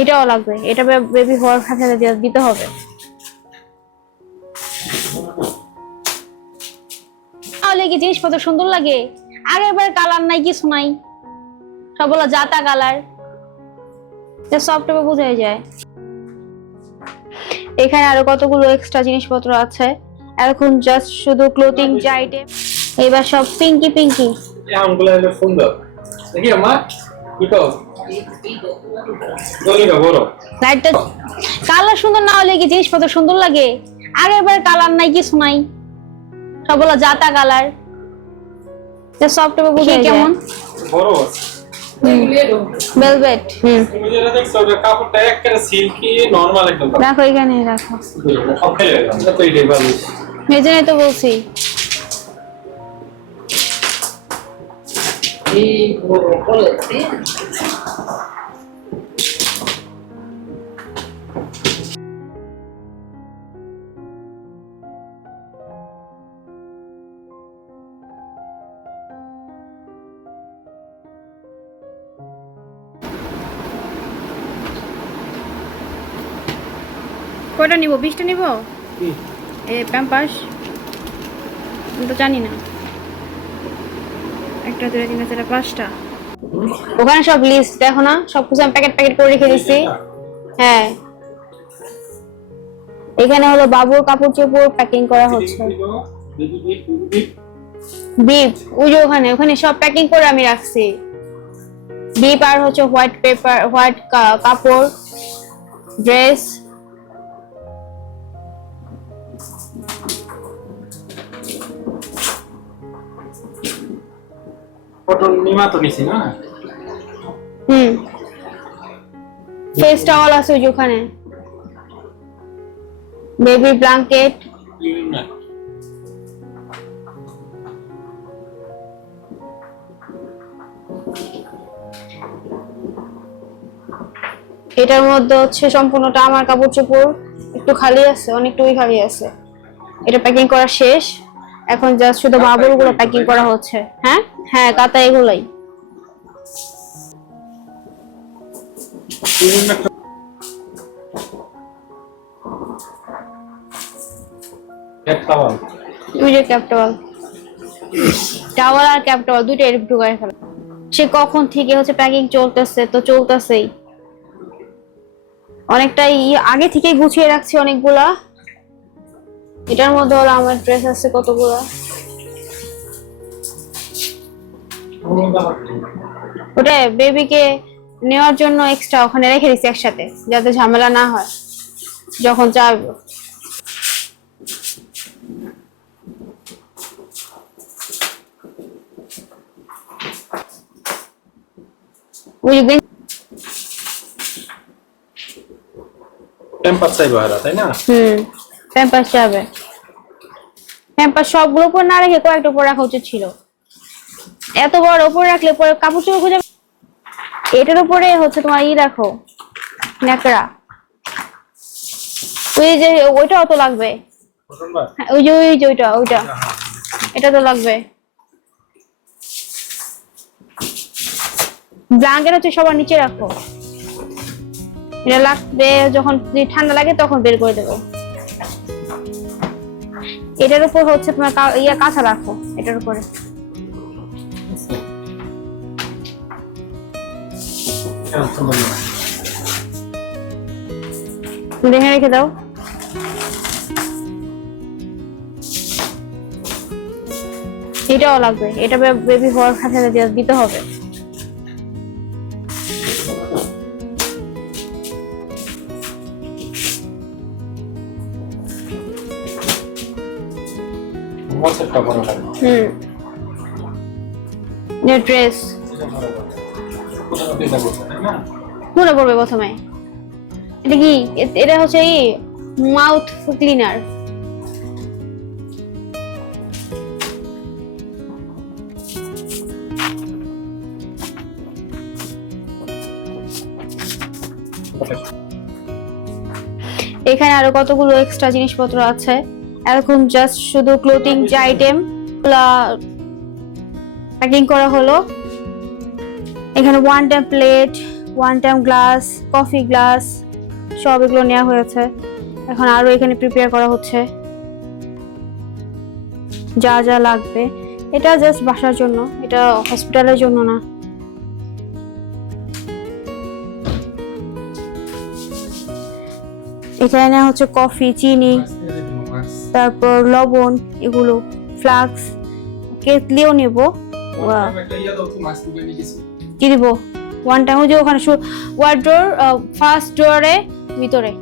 এটাও লাগবে। এটা বেবি হওয়ার সাথে সাথে দিতে হবে। তাহলে কি জিনিসপত্র সুন্দর লাগে? আগের বার কালার নাই, কিছু নাই। সব বলো জাতা কালার সফটওয়্যার বোঝা যায়। এখানে আরও কতগুলো এক্সট্রা জিনিসপত্র আছে। এখন জাস্ট শুধু ক্লোথিং আইটেম এবার সব পিঙ্কি পিঙ্কি আমগুলো সুন্দর। দেখি দলিটা বড় লাইটটা কালার সুন্দর না হলে কি জিনিসপত্র সুন্দর লাগে? আগের বার কালার নাই কিছু নাই। সব বলো জাতা কালার। সফটওয়্যার বোঝা কেমন বড় ভেলভেট হুম। তুমি যেটা দেখছ ওটা কাপড়টা একেবারে সিল্কি নরমাল একদম রাখো। এখানে রাখো সব এটা তো এটাই ভালো এই তো বলছি কয়টা নিব? বিশটা নিব? এ প্যাম্পাস? আমি তো জানি না। একটা দুটা তিনটা চারটা পাঁচটা। ওখানে সব লিস্ট দেখো না সব কিছু আমি প্যাকেট প্যাকেট করে রেখে দিছি হ্যাঁ। এখানে হলো বাবুর কাপড় চোপড় প্যাকিং করা হচ্ছে। বিপ ওই যে ওখানে ওখানে সব প্যাকিং করে আমি রাখছি। বিপ আর হচ্ছে হোয়াইট পেপার হোয়াইট কাপড় ড্রেস ফটো নিমা তো নিছি না? হুম। ফেস টাওয়াল আছে ওখানে। বেবি ব্ল্যাঙ্কেট এটার মধ্যে হচ্ছে সম্পূর্ণটা আমার কাপড় চোপড় একটু খালি আছে অনেকটুকুই খালি আছে। এটা প্যাকিং করা শেষ। এখন জাস্ট শুধু বাবুরগুলো প্যাকিং করা হচ্ছে। হ্যাঁ? হ্যাঁ কাতা এগুলাই। ওই যে আর ক্যাপ টাওয়াল দুইটা এর ঢুকায় ফেলা। সে কখন থেকে হচ্ছে প্যাকিং চলতেছে, তো চলতেছেই। অনেকটাই আগে থেকে গুছিয়ে রাখছি অনেকগুলা। এটার মধ্যে হলো আমার ড্রেস আছে কতগুলা? ওটা বেবিকে নেওয়ার জন্য এক্সট্রা ওখানে রেখে দিচ্ছি একসাথে যাতে ঝামেলা না হয় যখন চাইব যে টেম্পার চাইব এরা তাই না? হুম প্যাম্পাস যাবে। প্যাম্পাস সবগুলো উপর না রেখে কয়েকটা উপর রাখা উচিত ছিল। এত বড় উপর রাখলে পরে কাপড় চোপড় খুঁজে এটার উপরে হচ্ছে তোমার ই রাখো ন্যাকড়া। ওই যে ওইটাও তো লাগবে। হ্যাঁ, ওই যে ওই যে ওইটা ওইটা। এটা তো লাগবে। ব্ল্যাঙ্কেট হচ্ছে সবার নিচে রাখো। এটা লাগবে যখন যদি ঠান্ডা লাগে তখন বের করে দেবো। এটার উপর হচ্ছে তোমার ইয়া কাঁচা রাখো এটার উপরে। দেখে রেখে দাও। এটাও লাগবে। এটা বেবি হওয়ার সাথে দিতে হবে। হুম। ড্রেস মনে পড়বে প্রথমে? এটা কি? এটা হচ্ছে এই মাউথ ক্লিনার এখানে আরও কতগুলো এক্সট্রা জিনিসপত্র আছে? এখন জাস্ট শুধু ক্লোথিং যে আইটেম প্যাকিং করা হলো। এখানে one time plate one time glass coffee glass সব এগুলো নেওয়া হয়েছে। এখন আরও এখানে প্রিপেয়ার করা হচ্ছে। যা যা লাগবে। এটা জাস্ট বাসার জন্য এটা হসপিটালের জন্য না। এখানে নেওয়া হচ্ছে কফি চিনি তারপর লবণ এগুলো ফ্লাক্স কেতলিও নেব। কি দিব? ওয়ান টাইম যে ওখানে ওয়ার্ড্রোর ফার্স্ট ডোরে ভিতরে।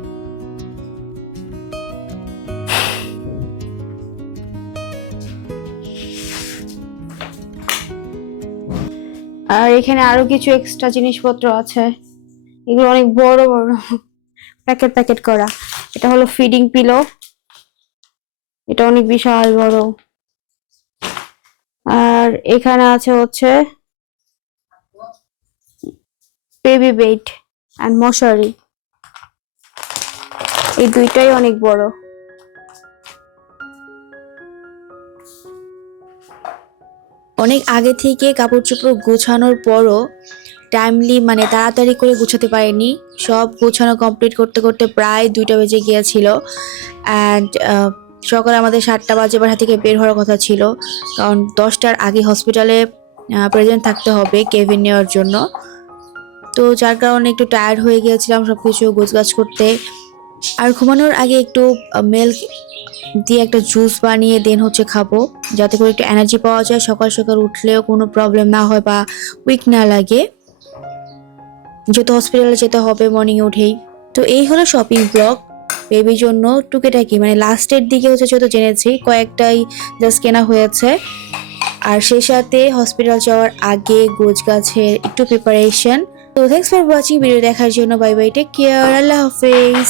আর এখানে আরও কিছু এক্সট্রা জিনিসপত্র আছে। এগুলো অনেক বড় বড়। প্যাকেট প্যাকেট করা। এটা হলো ফিডিং পিলো এটা অনেক বিশাল বড়। আর এখানে আছে হচ্ছে বেবি বেড অ্যান্ড মশারি এই দুইটাই অনেক বড়। অনেক আগে থেকে কাপড় চোপড় গোছানোর পরও টাইমলি মানে তাড়াতাড়ি করে গুছাতে পারিনি। সব গোছানো কমপ্লিট করতে করতে প্রায় দুইটা বেজে গিয়েছিল। অ্যান্ড সকালে আমাদের সাতটা বাজে বাসা থেকে বের হওয়ার কথা ছিল। কারণ দশটার আগে হসপিটালে প্রেজেন্ট থাকতে হবে কেভিন নেওয়ার জন্য। তো যার কারণে একটু টায়ার্ড হয়ে গিয়েছিলাম সব কিছু গোছগাছ করতে। আর ঘুমানোর আগে একটু মিল্ক দিয়ে একটা জুস বানিয়ে দেন হচ্ছে খাব। যাতে করে একটু এনার্জি পাওয়া যায়, সকাল সকাল উঠলেও কোনো প্রবলেম না হয় বা উইক না লাগে। যেহেতু হসপিটালে যেতে হবে মর্নিং উঠেই। তো এই হলো শপিং ব্লগ বেবির জন্য টুকিটাকি। মানে লাস্টের দিকে হচ্ছে যেহেতু জেনেছি, কয়েকটাই জাস্ট কেনা হয়েছে। আর সেই সাথে হসপিটাল যাওয়ার আগে গোছ গাছের একটু প্রিপারেশন তো থ্যাংকস ফর ওয়াচিং ভিডিও দেখার জন্য bye bye take care Allah হাফেজ।